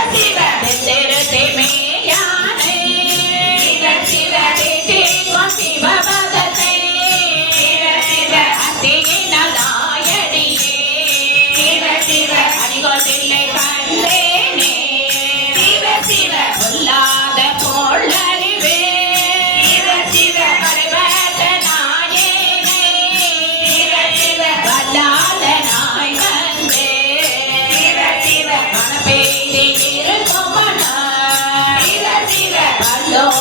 Yes! No.